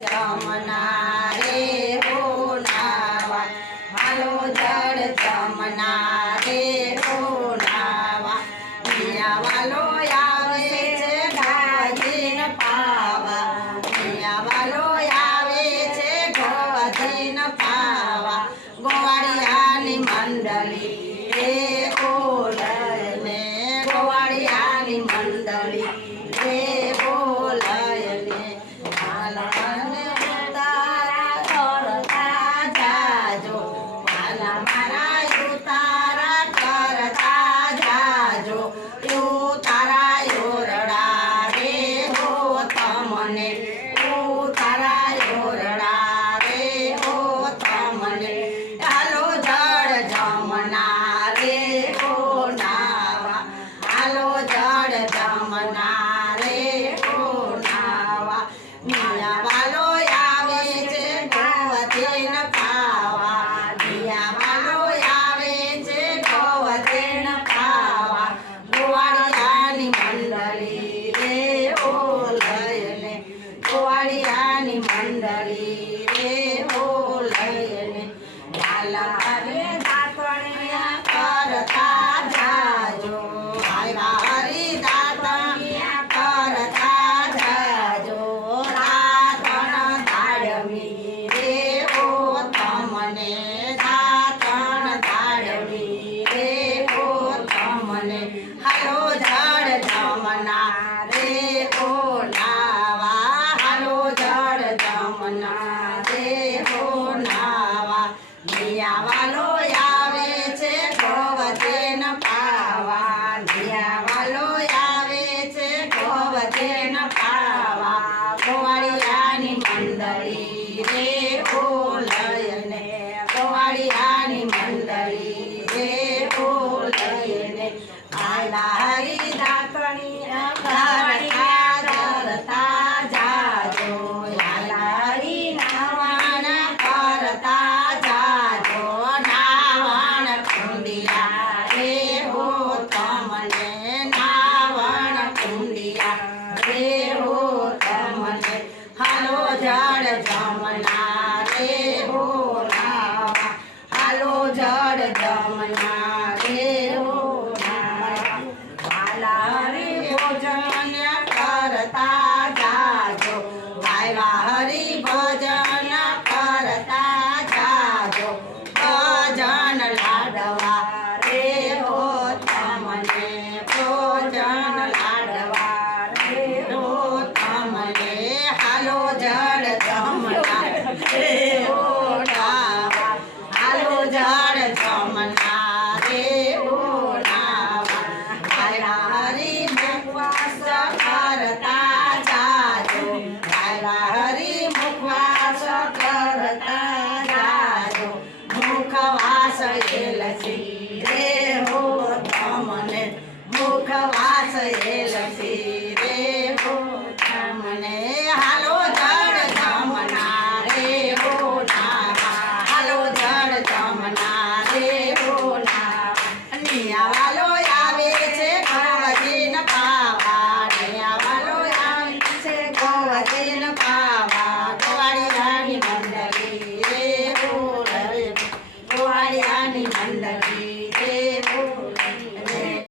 जमुना रे हो नावा हालो जड़ जमुना रे हो नावा मिया वालो आवे छे गाजीन पावा मिया वालो आवे छे गाजीन पावा गोवाड़ियानी मंडली रे बोलने गोवाड़ियानी मंडली रे बोलने मंडली रे बोलने लाला रे दातणिया करता जाजो आया हरी दातणिया करता जाजो रातण दाड़मी रे ओ तमने दातण दाड़मी रे ओ तमने हालो जड़ जमुना रे ओ नावा हालो जड़ जमुना रे हो नावा मिया वालो आवे छे गोवधेन पावा मिया वालो आवे छे गोवधेन पावा गोवाड़ियानी मंडली रे बोलने गोवाड़ियानी मंडली रे बोलने आला हरी दातणिया करता जरता जाजो आला हरी नावण करता जाजो नावण कुंडिया रे हो तमने नावण कुंडिया रे हो तमने हालो जड़ जमुना रे हो नावा हालो जड़ जमुना रे हो नावा वाला रे भोजन करता जाजो आया हरि भोजन